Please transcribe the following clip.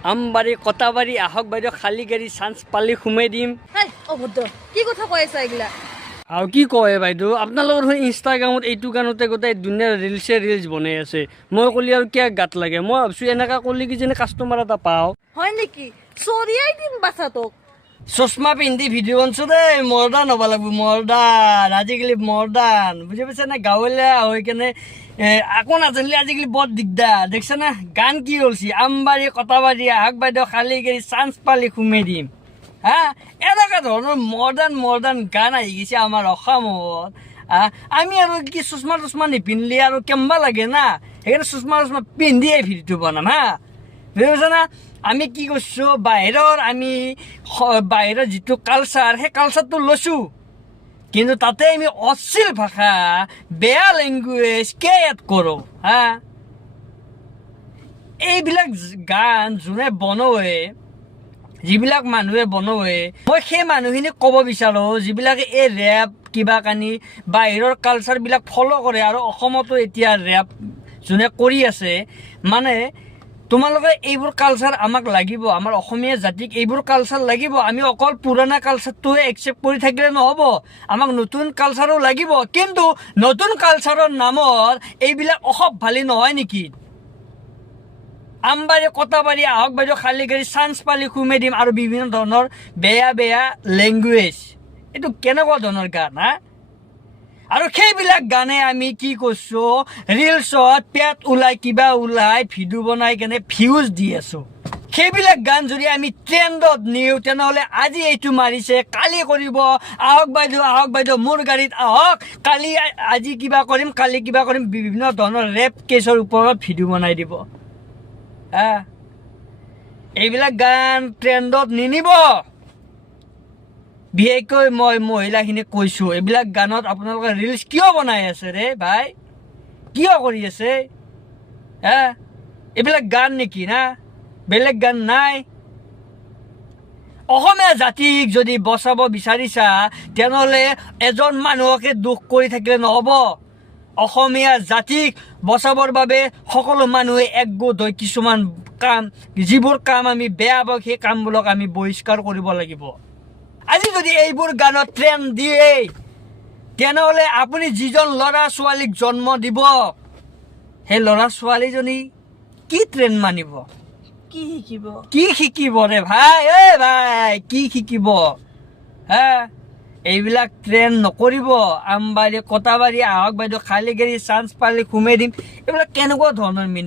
আমবাৰী কটাবাৰী আহক বাইদেউ খালী গাড়ী চান্স পালি সোমাই দিম অভদ্ৰ কি কথা কৈ আছা এইগিলা আৰু কি কয় বাইদেউ আপোনালোকৰ ইনষ্টাগ্ৰামত এইটো কাৰণতে গোটেই দুনিয়াৰ ৰিলছ বনাই আছে মই ক'লি আৰু কিয় গাত লাগে মই ভাবছোঁ এনেকুৱা ক'লি কি যেনে কাষ্টমাৰ এটা পাওঁ হয় নেকি চৰিয়াই দিম বাছা তোক চশমা পিন্ধি ভিডিঅ' বনছো দেই মডাৰ্ণ হ'ব লাগিব মডাৰ্ণ আজিকালি মডাৰ্ণ বুজি পাইছে নে গাঁৱলীয়া হৈ কেনে আকৌ নাজানিলে আজিকালি বৰ দিগদাৰ দেখিছে না গান কি হ'লছি আমবাৰী কটাবাৰী আহক বাইদেউ খালী গাড়ী চান্স পালি সোমাই দিম হা এনেকুৱা ধৰণৰ মডাৰ্ণ গান আহি গৈছে আমাৰ অসমত আমি আৰু কি চশমা নিপিন্ধিলে আৰু কেম্বা লাগে না সেইকাৰণে চশমা পিন্ধিয়ে ভিডিঅ'টো বনাম হা বুজি পাইছে না আমি কি কৰিছোঁ বাহিৰৰ যিটো কালচাৰ সেই কালচাৰটো লৈছোঁ কিন্তু তাতে আমি অশ্লীল ভাষা বেয়া লেংগুৱেজ এড কৰোঁ হা এইবিলাক গান যোনে বনোৱে যিবিলাক মানুহে বনোৱে মই সেই মানুহখিনিক ক'ব বিচাৰোঁ যিবিলাকে এই ৰেপ কিবা কানি বাহিৰৰ কালচাৰবিলাক ফ'ল' কৰে আৰু অসমতো এতিয়া ৰেপ যোনে কৰি আছে মানে তোমালোকে এইবোৰ কালচাৰ আমাক লাগিব আমাৰ অসমীয়া জাতিক এইবোৰ কালচাৰ লাগিব আমি অকল পুৰণা কালচাৰটোৱে একচেপ্ট কৰি থাকিলে নহ'ব আমাক নতুন কালচাৰো লাগিব কিন্তু নতুন কালচাৰৰ নামত এইবিলাক অসভ্যালি নহয় নেকি আমবাৰী কটাবাৰী আহক বাইদেউ খালী গাড়ী চান্স পালি সোমাই দিম আৰু বিভিন্ন ধৰণৰ বেয়া লেংগুৱেজ এইটো কেনেকুৱা ধৰণৰ গান হা আৰু সেইবিলাক গানে আমি কি কৰিছোঁ ৰিলছত পেট ওলাই কিবা ওলাই ভিডিঅ' বনাই কেনে ভিউজ দি আছোঁ সেইবিলাক গান যদি আমি ট্ৰেণ্ডত নিওঁ তেনেহ'লে আজি এইটো মাৰিছে কালি কৰিব আহক বাইদেউ মোৰ গাড়ীত আহক কালি আজি কিবা কৰিম কালি কিবা কৰিম বিভিন্ন ধৰণৰ ৰেপ কেছৰ ওপৰত ভিডিঅ' বনাই দিব এইবিলাক গান ট্ৰেণ্ডত নিনিব বিশেষকৈ মই মহিলাখিনিক কৈছোঁ এইবিলাক গানত আপোনালোকে ৰিলছ কিয় বনাই আছে ৰে ভাই কিয় কৰি আছে এইবিলাক গান নেকি না বেলেগ গান নাই অসমীয়া জাতিক যদি বচাব বিচাৰিছা তেনেহ'লে এজন মানুহকে দুখ কৰি থাকিলে নহ'ব অসমীয়া জাতিক বচাবৰ বাবে সকলো মানুহে একগোট হৈ কিছুমান কাম যিবোৰ কাম আমি বেয়া পাওঁ সেই কামবোৰক আমি বহিষ্কাৰ কৰিব লাগিব আজি যদি এইবোৰ গানত ট্ৰেণ্ড দিয়ে তেনেহ'লে আপুনি যিজন ল'ৰা ছোৱালীক জন্ম দিব সেই ল'ৰা ছোৱালীজনী কি ট্ৰেণ্ড মানিব কি শিকিব ৰে ভাই ভাই কি শিকিব এইবিলাক ট্ৰেণ্ড নকৰিব আমবাৰী কটাবাৰী আহক বাইদেউ খালী গাড়ী চান্স পালে সোমাই দিম এইবিলাক কেনেকুৱা ধৰণৰ মিনিং